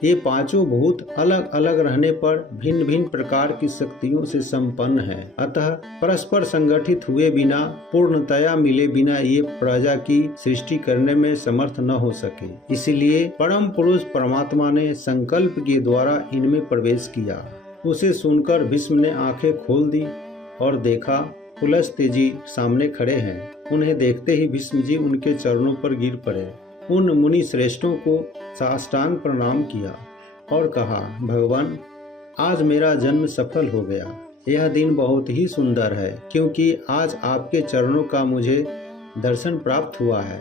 ये पांचों भूत अलग अलग रहने पर भिन्न भिन्न प्रकार की शक्तियों से संपन्न है, अतः परस्पर संगठित हुए बिना, पूर्णतया मिले बिना ये प्रजा की सृष्टि करने में समर्थ न हो सके। इसलिए परम पुरुष परमात्मा ने संकल्प के द्वारा इनमें प्रवेश किया। उसे सुनकर भीष्म ने आंखें खोल दी और देखा पुलस्त्य जी सामने खड़े हैं। उन्हें देखते ही भीष्म जी उनके चरणों पर गिर पड़े। उन मुनि श्रेष्ठों को साष्टांग प्रणाम किया और कहा, भगवान, आज मेरा जन्म सफल हो गया। यह दिन बहुत ही सुंदर है, क्योंकि आज आपके चरणों का मुझे दर्शन प्राप्त हुआ है।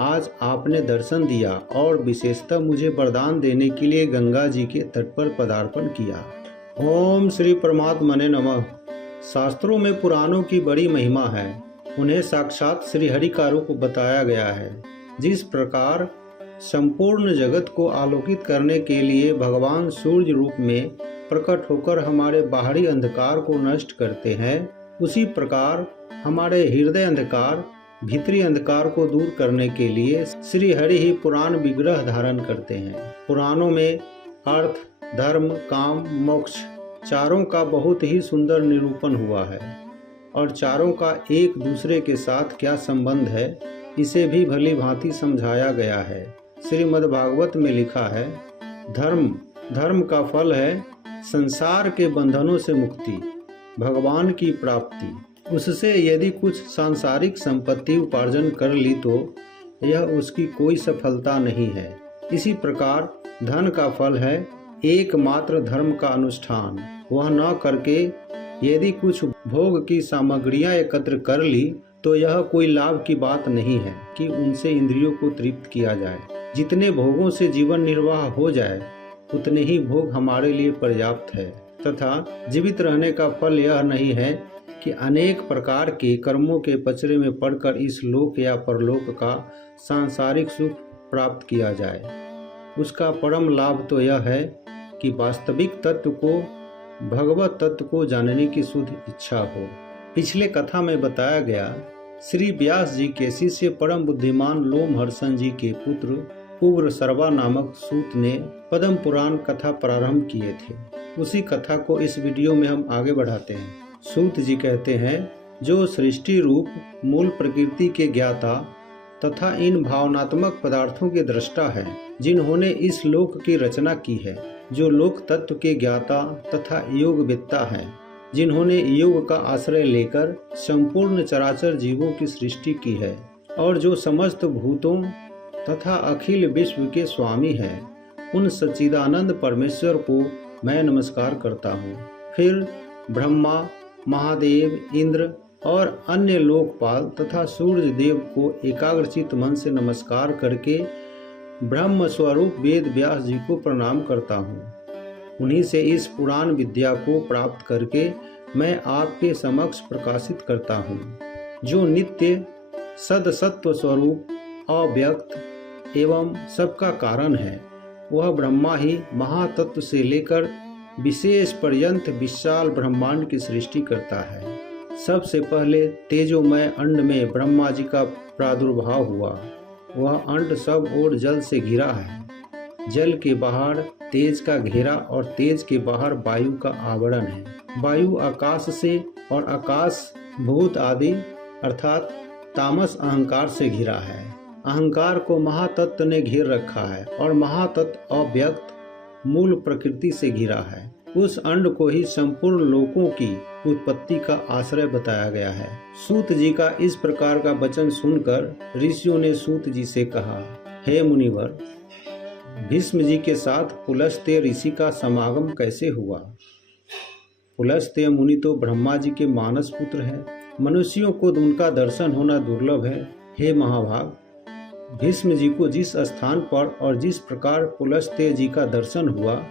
आज आपने दर्शन दिया और विशेषतः मुझे वरदान देने के लिए गंगा जी के तट पर पदार्पण किया। ओम श्री परमात्मने नमः। शास्त्रों में पुराणों की बड़ी महिमा है। उन्हें साक्षात श्री हरि का रूप बताया गया है। जिस प्रकार संपूर्ण जगत को आलोकित करने के लिए भगवान सूर्य रूप में प्रकट होकर हमारे बाहरी अंधकार को नष्ट करते हैं, उसी प्रकार हमारे हृदय अंधकार, भीतरी अंधकार को दूर करने के लिए श्री हरि ही पुराण विग्रह धारण करते हैं। पुराणों में अर्थ, धर्म, काम, मोक्ष चारों का बहुत ही सुंदर निरूपण हुआ है और चारों का एक दूसरे के साथ क्या संबंध है, इसे भी भली भांति समझाया गया है। श्रीमद्भागवत में लिखा है, धर्म का फल है संसार के बंधनों से मुक्ति, भगवान की प्राप्ति। उससे यदि कुछ सांसारिक संपत्ति उपार्जन कर ली तो यह उसकी कोई सफलता नहीं है। इसी प्रकार धन का फल है एकमात्र धर्म का अनुष्ठान। वह न करके यदि कुछ भोग की सामग्रियां एकत्र कर ली तो यह कोई लाभ की बात नहीं है कि उनसे इंद्रियों को तृप्त किया जाए। जितने भोगों से जीवन निर्वाह हो जाए उतने ही भोग हमारे लिए पर्याप्त है, तथा जीवित रहने का फल यह नहीं है कि अनेक प्रकार के कर्मों के पचड़े में पड़कर इस लोक या परलोक का सांसारिक सुख प्राप्त किया जाए। उसका परम लाभ तो यह है कि वास्तविक तत्व को, भगवत तत्व को जानने की शुद्ध इच्छा हो। पिछले कथा में बताया गया, श्री व्यास जी के शिष्य परम बुद्धिमान लोमहर्षण जी के पुत्र उग्र सर्वा नामक सूत ने पद्म पुराण कथा प्रारंभ किए थे। उसी कथा को इस वीडियो में हम आगे बढ़ाते हैं। सूत जी कहते हैं, जो सृष्टि रूप मूल प्रकृति के ज्ञाता तथा इन भावनात्मक पदार्थों के दृष्टा है, जिन्होंने इस लोक की रचना की है, जो लोक तत्व के ज्ञाता तथा योगवेत्ता है, जिन्होंने योग का आश्रय लेकर संपूर्ण चराचर जीवों की सृष्टि की है, और जो समस्त भूतों तथा अखिल विश्व के स्वामी हैं, उन सच्चिदानंद परमेश्वर को मैं नमस्कार करता हूँ। फिर ब्रह्मा, महादेव, इंद्र और अन्य लोकपाल तथा सूर्य देव को एकाग्रचित मन से नमस्कार करके ब्रह्म स्वरूप वेद व्यास जी को प्रणाम करता हूँ। उन्हीं से इस पुराण विद्या को प्राप्त करके मैं आपके समक्ष प्रकाशित करता हूँ। जो नित्य सद सत्व स्वरूप, अव्यक्त एवं सबका कारण है, वह ब्रह्मा ही महातत्व से लेकर विशेष पर्यंत विशाल ब्रह्मांड की सृष्टि करता है। सबसे पहले तेजोमय अंड में ब्रह्मा जी का प्रादुर्भाव हुआ। वह अंड सब ओर जल से घिरा है। जल के बाहर तेज का घेरा और तेज के बाहर वायु का आवरण है। वायु आकाश से और आकाश भूत आदि अर्थात तामस अहंकार से घिरा है। अहंकार को महातत्व ने घेर रखा है और महातत्व अव्यक्त मूल प्रकृति से घिरा है। उस अंड को ही संपूर्ण लोकों की उत्पत्ति का आश्रय बताया गया है। सूत जी का इस प्रकार का वचन सुनकर ऋषियों ने सूत जी से कहा, हे मुनिवर, भीष्म जी के साथ पुलस्त्य ऋषि का समागम कैसे हुआ? पुलस्त्य मुनि तो ब्रह्मा जी के मानस पुत्र हैं। मनुष्यों को उनका दर्शन होना दुर्लभ है। हे महाभाग, भीष्म जी को जिस स्थान पर और जिस प्रकार पुलस्त्य जी का दर्शन हुआ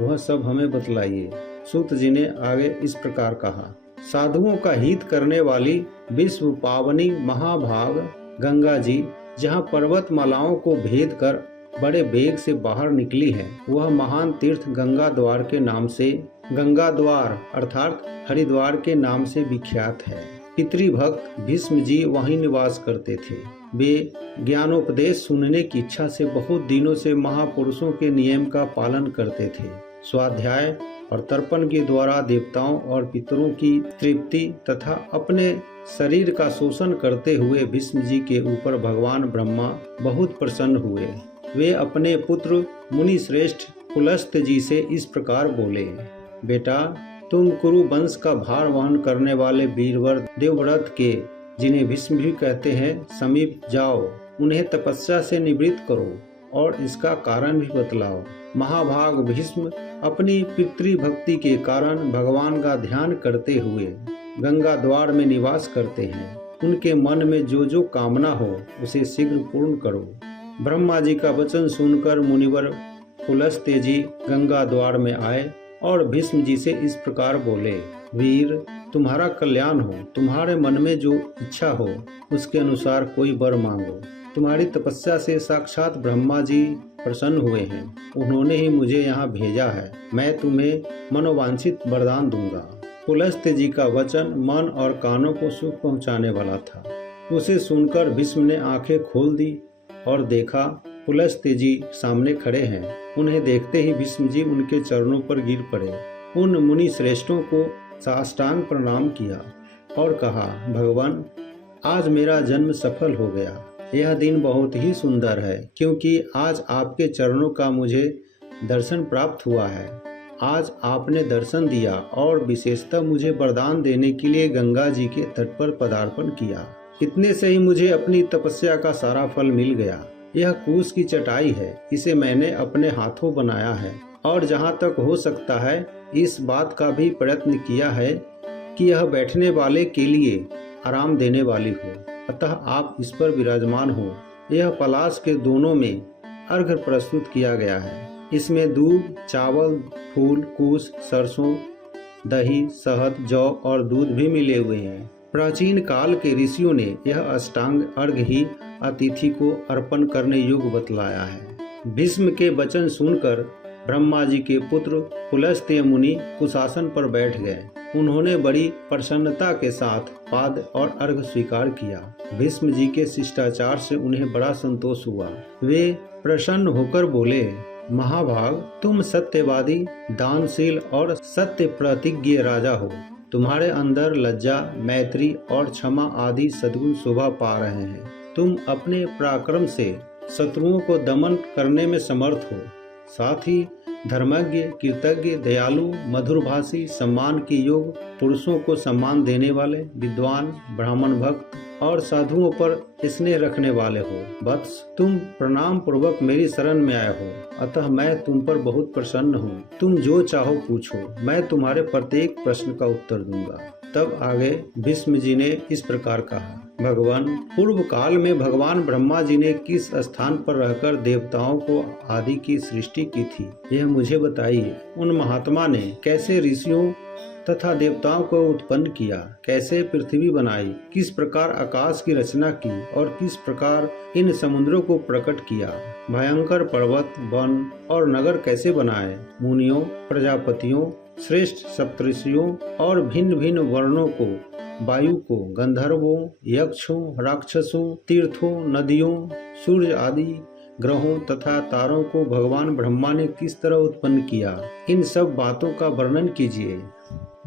वह सब हमें बतलाइए। सूत जी ने आगे इस प्रकार कहा, साधुओं का हित करने वाली विश्व पावनी महाभाग गंगा जी जहाँ पर्वतमालाओं को भेद कर बड़े वेग से बाहर निकली है, वह महान तीर्थ गंगा द्वार के नाम से, गंगा द्वार अर्थात हरिद्वार के नाम से विख्यात है। पितृभक्त भीष्म जी वहीं निवास करते थे। वे ज्ञानोपदेश सुनने की इच्छा से बहुत दिनों से महापुरुषों के नियम का पालन करते थे। स्वाध्याय और तर्पण के द्वारा देवताओं और पितरों की तृप्ति तथा अपने शरीर का शोषण करते हुए भीष्म जी के ऊपर भगवान ब्रह्मा बहुत प्रसन्न हुए। वे अपने पुत्र मुनि श्रेष्ठ पुलस्त जी से इस प्रकार बोले, बेटा, तुम कुरु वंश का भार वहन करने वाले वीरवर देवव्रत के, जिन्हें भीष्म भी कहते हैं, समीप जाओ। उन्हें तपस्या से निवृत्त करो और इसका कारण भी बतलाओ। महाभाग भीष्म अपनी पितृभक्ति के कारण भगवान का ध्यान करते हुए गंगा द्वार में निवास करते हैं। उनके मन में जो जो कामना हो उसे शीघ्र पूर्ण करो। ब्रह्मा जी का वचन सुनकर मुनिवर पुलस्त्य जी गंगा द्वार में आए और भीष्म जी से इस प्रकार बोले, वीर, तुम्हारा कल्याण हो। तुम्हारे मन में जो इच्छा हो उसके अनुसार कोई वर मांगो। तुम्हारी तपस्या से साक्षात ब्रह्मा जी प्रसन्न हुए हैं। उन्होंने ही मुझे यहाँ भेजा है। मैं तुम्हें मनोवांछित वरदान दूंगा। पुलस्त्य जी का वचन मन और कानों को सुख पहुँचाने वाला था। उसे सुनकर भीष्म ने आंखें खोल दी और देखा पुलस्त्य जी सामने खड़े हैं। उन्हें देखते ही भीष्म जी उनके चरणों पर गिर पड़े। उन मुनि श्रेष्ठों को साष्टांग प्रणाम किया और कहा, भगवान, आज मेरा जन्म सफल हो गया। यह दिन बहुत ही सुंदर है, क्योंकि आज आपके चरणों का मुझे दर्शन प्राप्त हुआ है। आज आपने दर्शन दिया और विशेषतः मुझे वरदान देने के लिए गंगा जी के तट पर पदार्पण किया। इतने से ही मुझे अपनी तपस्या का सारा फल मिल गया। यह कूस की चटाई है। इसे मैंने अपने हाथों बनाया है और जहाँ तक हो सकता है इस बात का भी प्रयत्न किया है कि यह बैठने वाले के लिए आराम देने वाली हो। अतः आप इस पर विराजमान हो। यह पलाश के दोनों में अर्घ्य प्रस्तुत किया गया है। इसमें दूध, चावल, फूल, कूस, सरसों, दही, शहद, जौ और दूध भी मिले हुए हैं। प्राचीन काल के ऋषियों ने यह अष्टांग अर्घ्य ही अतिथि को अर्पण करने योग्य बतलाया है। भीष्म के वचन सुनकर ब्रह्मा जी के पुत्र पुलस्त्य मुनि कुशासन पर बैठ गए। उन्होंने बड़ी प्रसन्नता के साथ पाद और अर्घ्य स्वीकार किया। भीष्म जी के शिष्टाचार से उन्हें बड़ा संतोष हुआ। वे प्रसन्न होकर बोले, महाभाग, तुम सत्यवादी, दानशील और सत्य प्रतिज्ञ राजा हो। तुम्हारे अंदर लज्जा, मैत्री और क्षमा आदि सद्गुण शोभा पा रहे हैं। तुम अपने पराक्रम से शत्रुओं को दमन करने में समर्थ हो। साथ ही धर्मज्ञ, कृतज्ञ, दयालु, मधुरभाषी, सम्मान के योग, पुरुषों को सम्मान देने वाले, विद्वान, ब्राह्मण भक्त और साधुओं पर स्नेह रखने वाले हो। वत्स, तुम प्रणाम पूर्वक मेरी शरण में आए हो, अतः मैं तुम पर बहुत प्रसन्न हूँ। तुम जो चाहो पूछो, मैं तुम्हारे प्रत्येक प्रश्न का उत्तर दूंगा। तब आगे भीष्म जी ने इस प्रकार कहा, भगवान, पूर्व काल में भगवान ब्रह्मा जी ने किस स्थान पर रहकर देवताओं को आदि की सृष्टि की थी, यह मुझे बताइए। उन महात्मा ने कैसे ऋषियों तथा देवताओं को उत्पन्न किया, कैसे पृथ्वी बनाई, किस प्रकार आकाश की रचना की और किस प्रकार इन समुद्रों को प्रकट किया, भयंकर पर्वत, वन और नगर कैसे बनाए, मुनियों, प्रजापतियों, श्रेष्ठ सप्तऋषियों और भिन्न भिन्न वर्णों को, वायु को, गंधर्वों, यक्षों, राक्षसों, तीर्थों, नदियों, सूर्य आदि ग्रहों तथा तारों को भगवान ब्रह्मा ने किस तरह उत्पन्न किया, इन सब बातों का वर्णन कीजिए।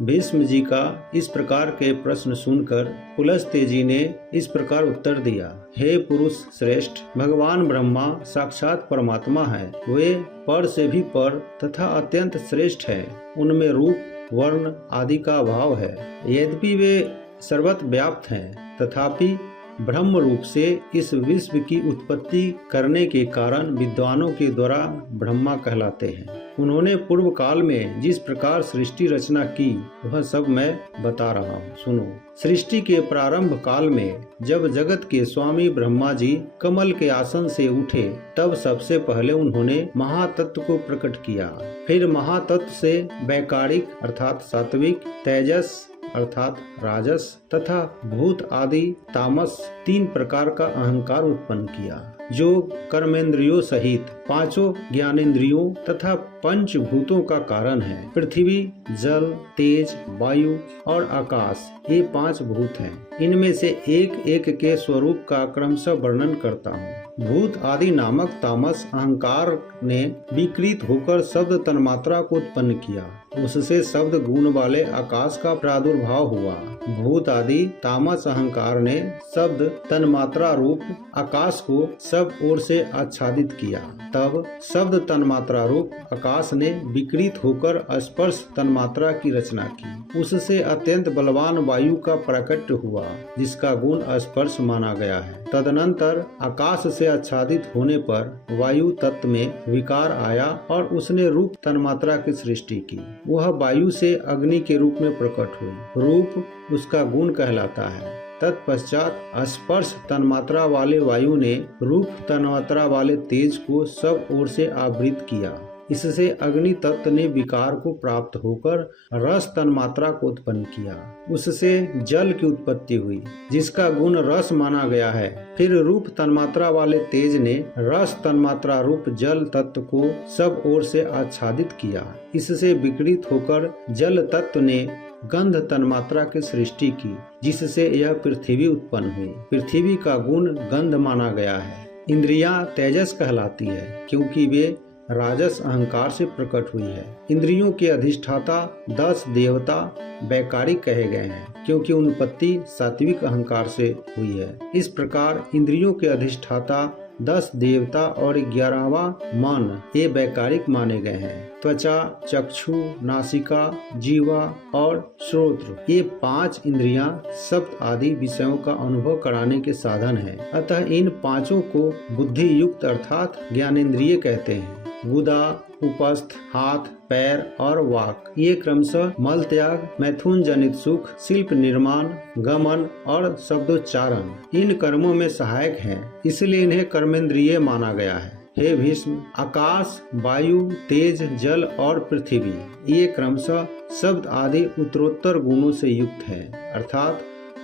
भीष्म जी का इस प्रकार के प्रश्न सुनकर पुलस्त्य जी ने इस प्रकार उत्तर दिया, हे पुरुष श्रेष्ठ, भगवान ब्रह्मा साक्षात परमात्मा है। वे पर से भी पर तथा अत्यंत श्रेष्ठ है। उनमें रूप, वर्ण आदि का अभाव है। यद्यपि वे सर्वत्र व्याप्त हैं, तथापि ब्रह्म रूप से इस विश्व की उत्पत्ति करने के कारण विद्वानों के द्वारा ब्रह्मा कहलाते हैं। उन्होंने पूर्व काल में जिस प्रकार सृष्टि रचना की वह सब मैं बता रहा हूँ, सुनो। सृष्टि के प्रारंभ काल में जब जगत के स्वामी ब्रह्मा जी कमल के आसन से उठे, तब सबसे पहले उन्होंने महातत्व को प्रकट किया। फिर महातत्व से वैकारिक अर्थात सात्विक, तेजस अर्थात राजस तथा भूत आदि तामस 3 प्रकार का अहंकार उत्पन्न किया। जो कर्मेंद्रियों सहित पांचों ज्ञानेंद्रियों तथा पंचभूतों का कारण है। पृथ्वी, जल, तेज, वायु और आकाश ये 5 भूत हैं। इनमें से एक एक के स्वरूप का क्रमशः वर्णन करता हूँ। भूत आदि नामक तामस अहंकार ने विकृत होकर शब्द तन्मात्रा को उत्पन्न किया। उससे शब्द गुण वाले आकाश का प्रादुर्भाव हुआ। भूत आदि तामस अहंकार ने शब्द तन्मात्रा रूप आकाश को सब ओर से आच्छादित किया। तब शब्द तन्मात्रा रूप आकाश ने विकृत होकर स्पर्श तन्मात्रा की रचना की। उससे अत्यंत बलवान वायु का प्राकट्य हुआ, जिसका गुण स्पर्श माना गया है। तदनंतर आकाश से आच्छादित होने पर वायु तत्व में विकार आया और उसने रूप तन्मात्रा की सृष्टि की। वह वायु से अग्नि के रूप में प्रकट हुई। रूप उसका गुण कहलाता है। तत्पश्चात स्पर्श तन्मात्रा वाले वायु ने रूप तन्मात्रा वाले तेज को सब ओर से आवृत किया। इससे अग्नि तत्व ने विकार को प्राप्त होकर रस तन्मात्रा को उत्पन्न किया। उससे जल की उत्पत्ति हुई, जिसका गुण रस माना गया है। फिर रूप तन्मात्रा वाले तेज ने रस तन्मात्रा रूप जल तत्व को सब ओर से आच्छादित किया। इससे विकृत होकर जल तत्व ने गंध तन्मात्रा की सृष्टि की, जिससे यह पृथ्वी उत्पन्न हुई। पृथ्वी का गुण गंध माना गया है। इंद्रियां तेजस कहलाती है, क्योंकि वे राजस अहंकार से प्रकट हुई है। इंद्रियों के अधिष्ठाता 10 देवता वैकारिक कहे गए हैं, क्योंकि उनपत्ति सात्विक अहंकार से हुई है। इस प्रकार इंद्रियों के अधिष्ठाता 10 देवता और 11वां मन ये वैकारिक माने गए हैं। त्वचा, चक्षु, नासिका, जीवा और श्रोत्र ये 5 इंद्रियां शब्द आदि विषयों का अनुभव कराने के साधन हैं। अतः इन 5 को बुद्धि युक्त अर्थात ज्ञानेंद्रिय कहते हैं। गुदा, उपस्थ, हाथ, पैर और वाक ये क्रमशः मल त्याग, मैथुन जनित सुख, शिल्प निर्माण, गमन और शब्दोच्चारण इन कर्मों में सहायक हैं, इसलिए इन्हें कर्मेंद्रिय माना गया है। हे भीष्म, आकाश, वायु, तेज, जल और पृथ्वी ये क्रमशः शब्द आदि उत्तरोत्तर गुणों से युक्त है। अर्थात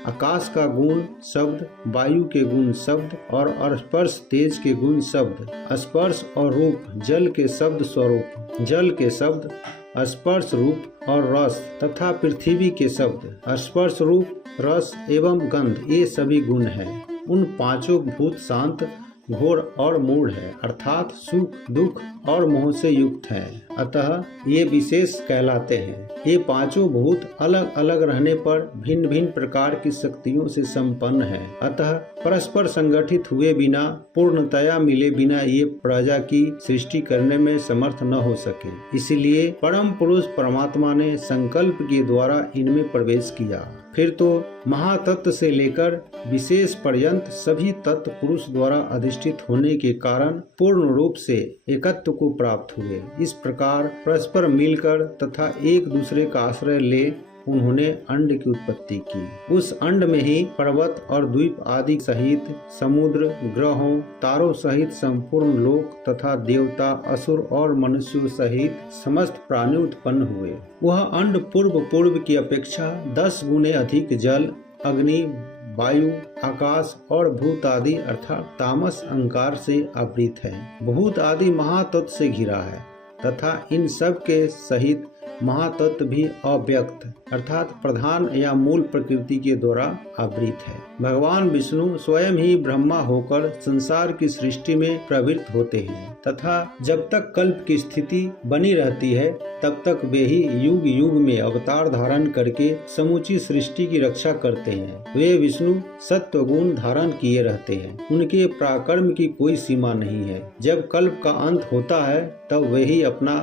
आकाश का गुण शब्द, वायु के गुण शब्द और स्पर्श तेज के गुण शब्द, स्पर्श और रूप जल के शब्द स्वरूप, जल के शब्द स्पर्श रूप और रस तथा पृथ्वी के शब्द स्पर्श रूप रस एवं गंध ये सभी गुण हैं। उन 5 भूत शांत, घोर और मूढ़ है, अर्थात सुख, दुख और मोह से युक्त है। अतः ये विशेष कहलाते हैं। ये 5 भूत अलग अलग रहने पर भिन्न भिन्न प्रकार की शक्तियों से संपन्न है। अतः परस्पर संगठित हुए बिना, पूर्णतया मिले बिना ये प्रजा की सृष्टि करने में समर्थ न हो सके। इसलिए परम पुरुष परमात्मा ने संकल्प के द्वारा इनमें प्रवेश किया। फिर तो महातत्व से लेकर विशेष पर्यंत सभी तत्व पुरुष द्वारा अधिष्ठित होने के कारण पूर्ण रूप से एकत्व को प्राप्त हुए। इस प्रकार परस्पर मिलकर तथा एक दूसरे का आश्रय ले उन्होंने अंड की उत्पत्ति की। उस अंड में ही पर्वत और द्वीप आदि सहित समुद्र, ग्रहों, तारों सहित संपूर्ण लोक तथा देवता, असुर और मनुष्यों सहित समस्त प्राणी उत्पन्न हुए। वह अंड पूर्व की अपेक्षा 10 गुने अधिक जल, अग्नि, वायु, आकाश और भूत आदि अर्थात तामस अहंकार से आवृत है। भूत आदि महातत्व से घिरा है तथा इन सब के सहित महातत्व भी अव्यक्त अर्थात प्रधान या मूल प्रकृति के द्वारा आवृत है। भगवान विष्णु स्वयं ही ब्रह्मा होकर संसार की सृष्टि में प्रवृत्त होते हैं तथा जब तक कल्प की स्थिति बनी रहती है तब तक वे ही युग युग में अवतार धारण करके समूची सृष्टि की रक्षा करते हैं। वे विष्णु सत्व गुण धारण किए रहते हैं। उनके पराक्रम की कोई सीमा नहीं है। जब कल्प का अंत होता है तब वे ही अपना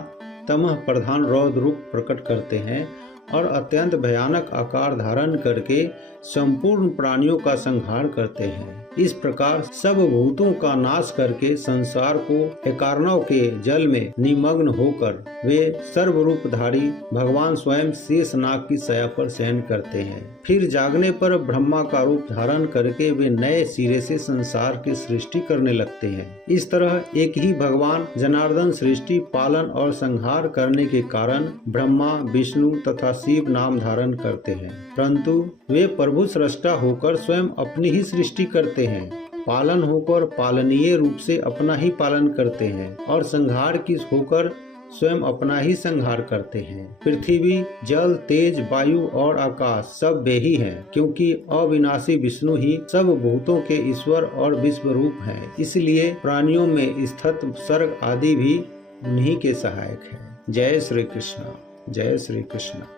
तमह प्रधान रौद्र रूप प्रकट करते हैं और अत्यंत भयानक आकार धारण करके संपूर्ण प्राणियों का संहार करते हैं। इस प्रकार सब भूतों का नाश करके संसार को एकार्णव के जल में निमग्न होकर वे सर्वरूपधारी भगवान स्वयं शेष नाग की शया पर शयन करते हैं। फिर जागने पर ब्रह्मा का रूप धारण करके वे नए सिरे से संसार की सृष्टि करने लगते हैं। इस तरह एक ही भगवान जनार्दन सृष्टि पालन और संहार करने के कारण ब्रह्मा, विष्णु तथा शिव नाम धारण करते हैं, परंतु वे प्रभु सृष्टा होकर स्वयं अपनी ही सृष्टि करते हैं। पालन होकर पालनीय रूप से अपना ही पालन करते हैं और संहार की होकर स्वयं अपना ही संहार करते हैं। पृथ्वी, जल, तेज, वायु और आकाश सब वे ही हैं, क्योंकि अविनाशी विष्णु ही सब भूतों के ईश्वर और विश्व रूप हैं। इसलिए प्राणियों में स्थित सर्ग आदि भी उन्हीं के सहायक है। जय श्री कृष्ण। जय श्री कृष्ण।